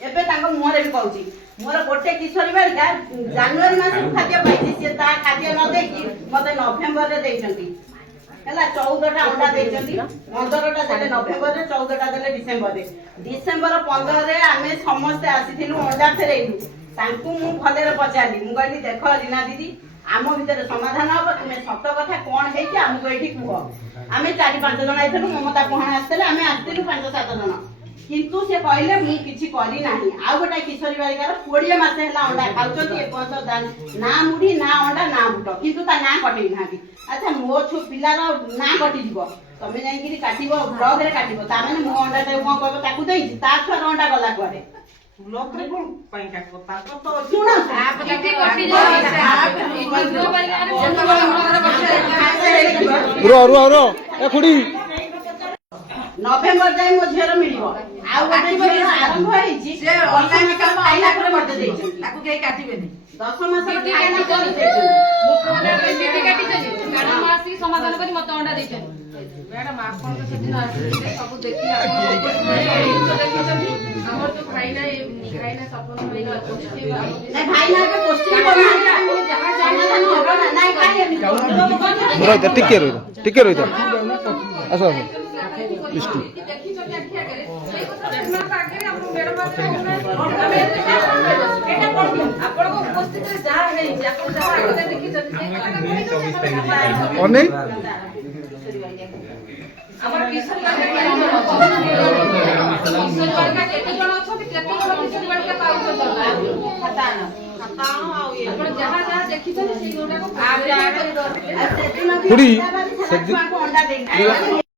ଏବେ ତାଙ୍କ ମୁହଁରେ ବି କହୁଛି ମୋର ଗୋଟେ କିଶୋରୀ ବାଳିକା ଜାନୁଆରୀ ମାସରୁ ଖାଦ୍ୟ ପାଇଛି ସେ ତା ଖାଦ୍ୟ ନ ଦେଇକି ମତେ ନଭେମ୍ବରରେ ଦେଇଛନ୍ତି ହେଲା 14ଟା ଅଣ୍ଡା ଦେଇଛନ୍ତି 15ଟା ଦେଲେ ନଭେମ୍ବରରେ 14ଟା ଦେଲେ ଡିସେମ୍ବରରେ ଡିସେମ୍ବର 15ରେ ଆମେ ସମସ୍ତେ ଆସିଥିଲୁ ଅଣ୍ଡା ଫେରେଇଲୁ ତାଙ୍କୁ ମୁଁ ଭଲରେ ପଚାରିଲି ମୁଁ କହିଲି ଦେଖ ରୀନା ଦିଦି ଆମ ଭିତରେ ସମାଧାନ ହବ ତୁମେ ସତ କଥା କଣ ହେଇଛି ଆମକୁ ଏଇଠି କୁହ ଆମେ 4-5 ଜଣ ଆଇଥିଲୁ ମମତା ପୁହାଣ ଆସିଥିଲେ ଆମେ ଆସିଥିଲୁ 5-7 ଜଣ କିନ୍ତୁ ସେ କହିଲେ ମୁଁ କିଛି କରି ନାହିଁ ଆଉ ଗୋଟେ କିଶୋରୀ ବାଳିକାର 20 ମାସ ହେଲା ଅଣ୍ଡା ଖାଉଛନ୍ତି ଏପର୍ଯ୍ୟନ୍ତ ନା ମୁଢି ନା ଅଣ୍ଡା ନା ବୁଟ କିନ୍ତୁ ତା ନାଁ କଟେଇ ନାହାନ୍ତି ଆଚ୍ଛା ମୋ ପିଲାର ନାଁ କଟିଯିବ ତମେ ଯାଇକିରି କାଟିବ ବ୍ଲକରେ କାଟିବ ତାମାନେ ମୋ ଅଣ୍ଡାଟାକୁ କଣ କହିବ ତାକୁ ଦେଇଛି ତା ଛୁଆର ଅଣ୍ଡା ଗଲା କୁଆଡେ ବ୍ଲକରେ କଣ ପାଇଁ କାଟିବ ତାଙ୍କ ତ ନଭେମ୍ବର ଯାଏ ମୋ ଝିଅର ମିଳିବ ଆଉ ଗୋଟେ ଝିଅର ଆରମ୍ଭ ହେଇଛି ସେ ଅନଲାଇନ କାମ ଆଇଲା ପରେ ମତେ ଦେଇଛନ୍ତି ତାକୁ କେହି କାଟିବେନି 10 ମାସର ଖାଇଲା ପରେ ଦେଇଛନ୍ତି ମୁଁ ଫୋନରେ ସିଟି କାଟିଛନ୍ତି ମ୍ୟାଡମ ଆସିକି ସମାଧାନ କରି ମତେ ଅଣ୍ଡା ଦେଇଛନ୍ତି ମ୍ୟାଡମ ଆପଣ ତ ସେଦିନ ଆସିଥିଲେ ସବୁ ଦେଖି ଆପଣ ଦେଖିଛନ୍ତି ଆମର ତ ଭାଇନା ସପନ ଭାଇନା ନାଇଁ ଭାଇନା ଏବେ ପୋଷ୍ଟିଂ କରୁନାହାନ୍ତି ଯାହା ସମାଧାନ ହବ ନା ନାଇଁ କାଇଁ ଟିକେ ରହିଥା ଆସ ଆସ ଦେଖିଛନ୍ତି ଆଖି ଆଗରେ ସେଇ କଥା ସେମାନଙ୍କ ଆଗରେ ଆପଣ ମ୍ୟାଡମ ଆପଣଙ୍କ ଉପସ୍ଥିତିରେ ଯାହା ହେଇଛି ଆପଣ ଯାହା ଆଗରେ ଦେଖିଛନ୍ତି ସେଇ କଥା ଅନେଇ ଆମର କିଶୋରୀ ବାଳିକା କେତେ ଜଣ ଅଛନ୍ତି କେତେ ଜଣ କିଶୋରୀ ବାଳିକା ପାଉଛନ୍ତି ଆପଣ ଯାହା ଯାହା ଦେଖିଛନ୍ତି ସେଇ ଗୁଡାକ ସେଦିନ ବି ଅଣ୍ଡା ଦେଇଛନ୍ତି